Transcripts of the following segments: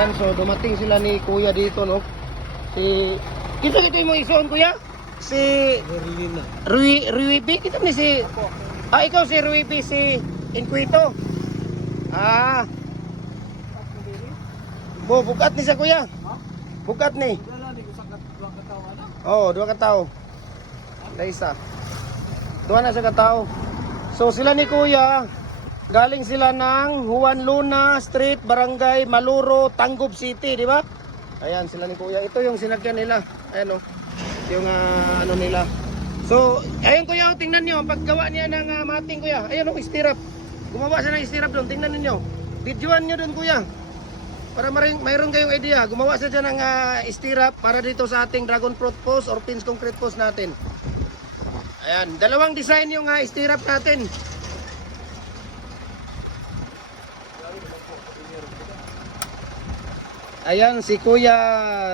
Yan, so dumating sila ni Kuya dito, no? Si... Kita mo isuon, Kuya? Si... Rui B? Kita mo ni si... Ah, ikaw si Rui B, si Inquito. Ah. Bukat ni sa Kuya. Bukat ni. Oh, 2 ka tao. Isa. 2 na sa katao. So sila ni Kuya, galing sila ng Juan Luna Street, Barangay Maluro, Tangub City, di ba? Ayan sila ni Kuya. Ito yung sinakyan nila. Ayan oh. Yung ano nila. So, ayun Kuya, tingnan niyo ang paggawa niya ng mating Kuya. Ayun oh, stirrup. Gumawa siya ng stirrup doon. Tingnan niyo. Videoan niyo doon Kuya. Para mayroon kayong idea. Gumawa siya dyan ng stirrup para dito sa ating dragon fruit post or pins concrete post natin. Ayan, dalawang design yung stirrup natin. Ayan si Kuya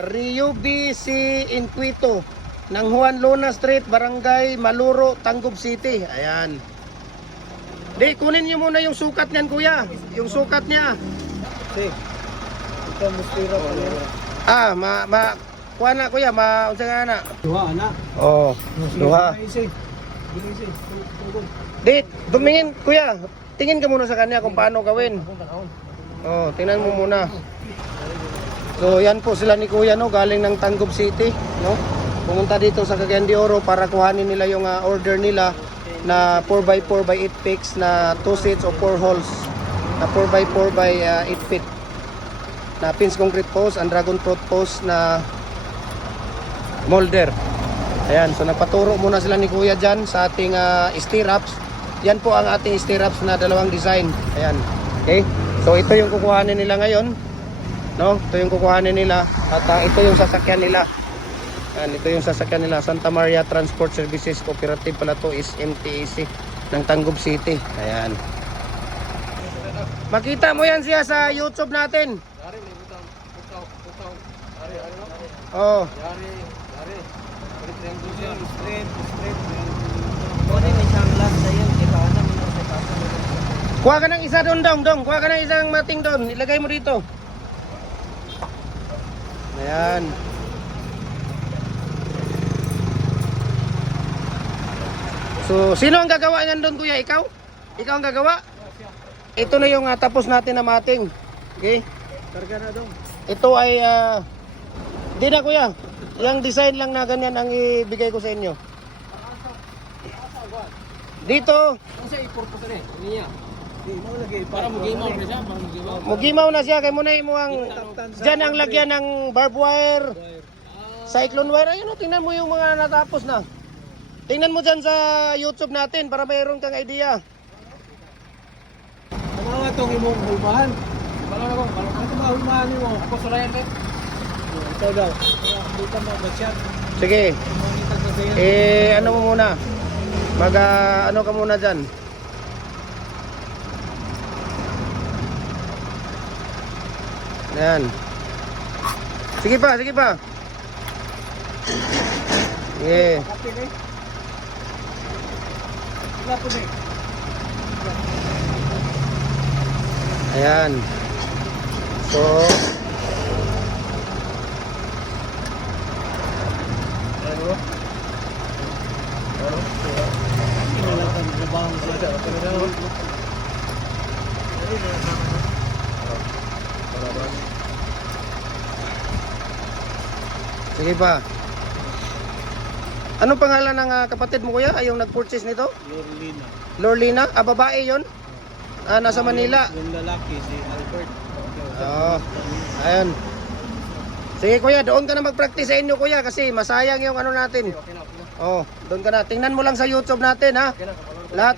Rio BC Inquito ng Juan Luna Street, Barangay Maluro, Tangub City. Ayan. Di, kunin niyo muna yung sukat niyan Kuya. Yung sukat niya. Si. Ito mo stirrup. Ah, kuha na Kuya, unsa nga na? Duha na. Oh, duha. Di, tumingin Kuya. Tingin ka muna sa kanya kung paano gawin. Oh, tingnan mo muna. So, yan po sila ni Kuya, no, galing ng Tangub City, no. Pumunta dito sa Cagayan de Oro para kuhanin nila yung order nila na 4x4 by 8 picks na 2 seats o 4 holes na 4x4 by 8 feet na pins concrete post and dragon fruit post na molder. Ayan, so nagpaturo muna sila ni Kuya dyan sa ating stirrups. Yan po ang ating stirrups na dalawang design. Ayan, okay. So ito yung kukuhanin nila ngayon, no? Ito yung kukuhanin nila at ito yung sasakyan nila. Ayan, ito yung sasakyan nila. Santa Maria Transport Services Cooperative pala to, is MTAC ng Tangub City. Ayan. Makita mo yan siya sa YouTube natin. Oh. Kuha ka ng isa doon, dong. Kuha ka ng isang mating doon. Ilagay mo dito. Ayan. So, sino ang gagawa niyan doon, Kuya? Ikaw? Ikaw ang gagawa? Ito na yung tapos natin na mating. Okay? Karga na dong. Ito ay di na Kuya. Yung design lang na ganyan ang ibigay ko sa inyo. Dito. Ano sa ipurpose ni? Niya. Di mo lagi para mugimaw na siya, para mugimaw. Mugimaw na siya kay mo na imo ang diyan ang lagyan ng barbed wire. Cyclone wire. Ayun, tingnan mo yung mga natapos na. Tingnan mo dyan sa YouTube natin para mayroon kang idea. Ano nga itong imong hulmahan? Ano ba hulmahan mo? Ako sulayan rin. Ito daw. Dito mo ba-chat? Sige. Ano mo muna? Ano ka muna dyan? Ayan. Sige pa, sige pa. Yeah. Ayan. So sige pa. Anong pangalan ng kapatid mo Kuya? Ay yung nag-purchase nito? Lorlina. Lorlina? Babae yun? Nasa Manila. Yung lalaki si Albert. Oo. Ayan. Sige Kuya, doon ka na mag-practice sa inyo Kuya kasi masayang yung ano natin. Oh, doon ka na. Tingnan mo lang sa YouTube natin ha. Lahat.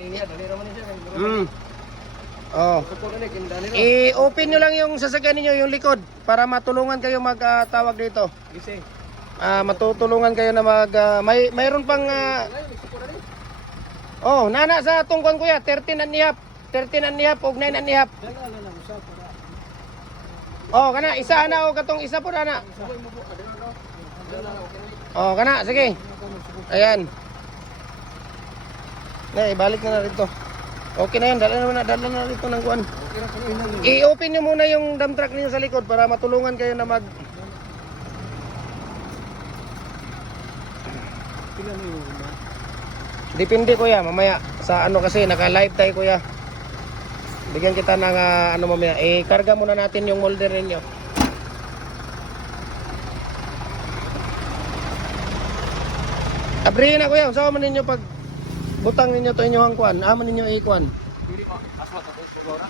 Oh. I-open nyo lang yung sasakyan niyo yung likod para matulungan kayo magtawag dito. Matutulungan kayo na mayroon pang oh, nana sa tungkon Kuya, 13 and a half. 13 and a half og 9 and a half. Oh, kana isa na o katong isa po na. Oh, kana sige. Ayan. Nay, balik na rito. Okay na yan, dala na dito ng kuan. Okay na kung I-open nyo muna yung dump truck ninyo sa likod para matulungan kayo na mag... Pila mo yung una. Depende kuya, mamaya sa ano kasi naka-live tayo kuya. Bigyan kita ng ano mamaya, karga muna natin yung molder ninyo. Abrihin na kuya, usawa man ninyo pag butang ninyo to inyong kuan, amo ninyo ikuan. Pili mo, aswat ako, sigura.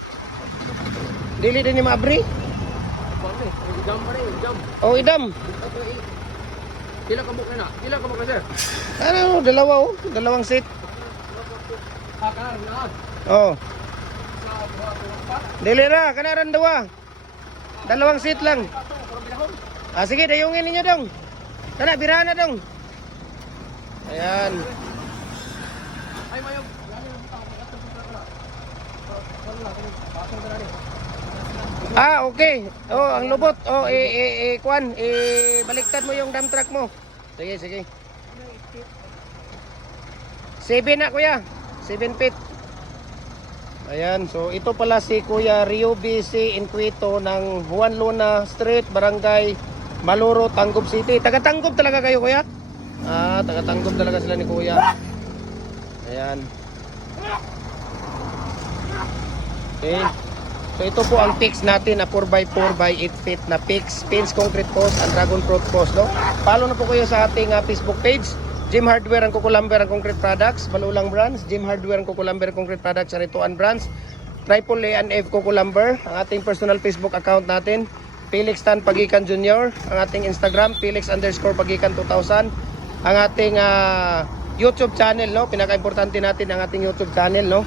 Dili din ni maabri. Pwede, jam pa rin, jam. O idam. Pila ka book na? Pila ka book na, sir? Ano, dalawa oh, dalawang seat. Haka, lahat. Oh. Sa buwan pa. Dili ra, kanaran dawa. Dalawang seat lang. Ah sige, dayungin ninyo dong. Kana birahan na dong. Ayan. Ay, mayong. Ah, okay. Oh, ang lubot. Oh, kuan, baliktad mo yung dump truck mo. Sige, sige. 7 na kuya. 7 feet. Ayan, so ito pala si Kuya Rio BC Inquito ng Juan Luna Street, Barangay Maluro, Tangub City. Taga-Tangub talaga kayo kuya? Ah, taga-Tangub talaga sila ni kuya. Ayan. Okay. So ito po ang fix natin na 4x4 by 8 feet na fix, pins, concrete post, and dragon fruit post, no? Follow na po kayo sa ating Facebook page, Jim Hardware and Kukulamber and Concrete Products, Balulang Brands, Jim Hardware and Kukulamber and Concrete Products, Arituan Brands, Triple A and F Kukulamber, ang ating personal Facebook account natin, Felix Tan Pagikan Jr., ang ating Instagram, Felix_Pagikan 2000, ang ating YouTube channel, no? Pinaka-importante natin ang ating YouTube channel, no?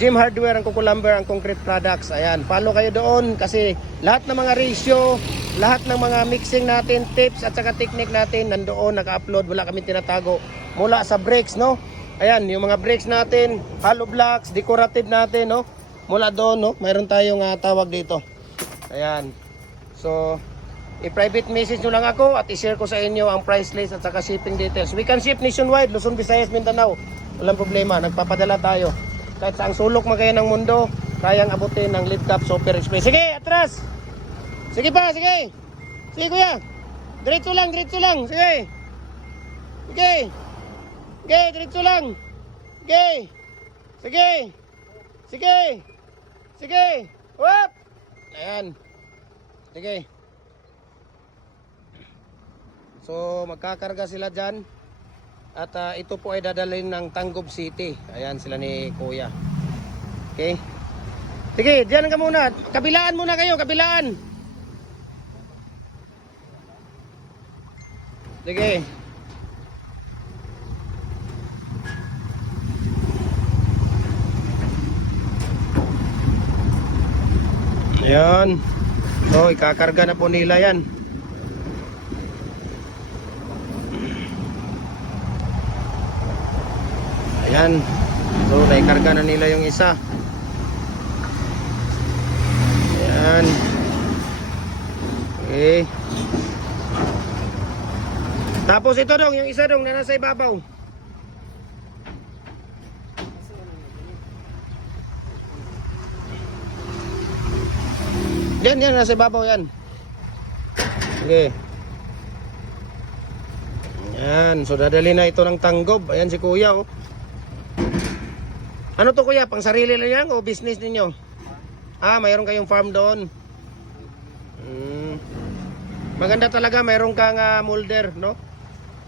Jim Hardware ang Kukulamber ang Concrete Products. Ayan, follow kayo doon kasi lahat ng mga ratio, lahat ng mga mixing natin, tips at saka technique natin nandoon naka-upload, wala kami tinatago. Mula sa brakes, no? Ayan, yung mga brakes natin, hollow blocks, decorative natin, no? Mula doon, no? Mayroon tayong tawag dito. Ayan. So, i-private message nyo lang ako at i-share ko sa inyo ang price list at saka shipping details. We can ship nationwide, Luzon, Visayas, Mindanao. Walang problema, nagpapadala tayo. Kahit saang sulok man kayo ng mundo, kayang abutin ng Lead Cup Super Express. Sige, atras! Sige pa, sige! Sige kuya! Diretso lang, diretso lang! Sige! Sige! Sige, diretso lang! Sige! Sige! Sige! Sige! Wap! Ayan. Sige. So, magkakarga sila dyan. At ito po ay dadalhin ng Tangub City. Ayan sila ni Kuya. Okay. Sige, diyan ka muna. Kabilaan muna kayo, kabilaan. Sige. Ayan. So, ikakarga na po nila yan. Ayan. So, naikarga na nila yung isa. Ayan. Okay. Tapos ito dong, yung isa dong na nasa ibabaw. Yan, yan, nasa ibabaw yan. Okay. Ayan, so dadali na ito ng Tanggob. Ayan si Kuya, oh. Ano to kuya? Pang sarili lang yan o business ninyo? Ah, mayroon kayong farm doon. Maganda talaga, mayroon kang molder, no?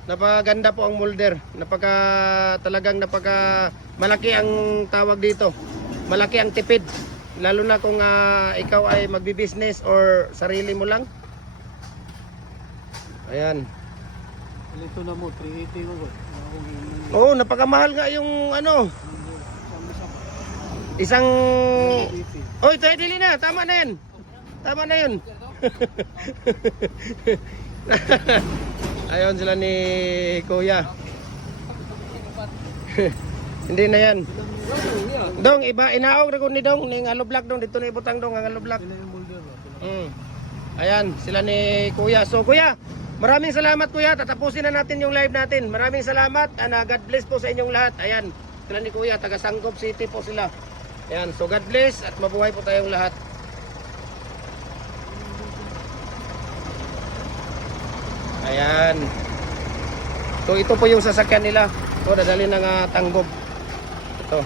Napaganda po ang molder. Talagang malaki ang tawag dito. Malaki ang tipid. Lalo na kung ikaw ay magbi-business or sarili mo lang. Ayan. Ito na mo, 380 mo. Oo, napakamahal nga yung ano. Isang... Oy, tayo dili na. Tama na yan. Tama na yun. Ayun sila ni Kuya. Hindi na yan. Dong, iba, inaog na ko ni Dong. Ning alo block dong. Dito na ibutang dong ang alo block. Ayan, sila ni Kuya. So, Kuya, maraming salamat Kuya. Tatapusin na natin yung live natin. Maraming salamat. And God bless po sa inyong lahat. Ayan. Sila ni Kuya, taga Sanggob City po sila. Ayan, so God bless at mabuhay po tayong lahat. Ayan. So ito po yung sasakyan nila. So dadali ng Tanggob. Ito.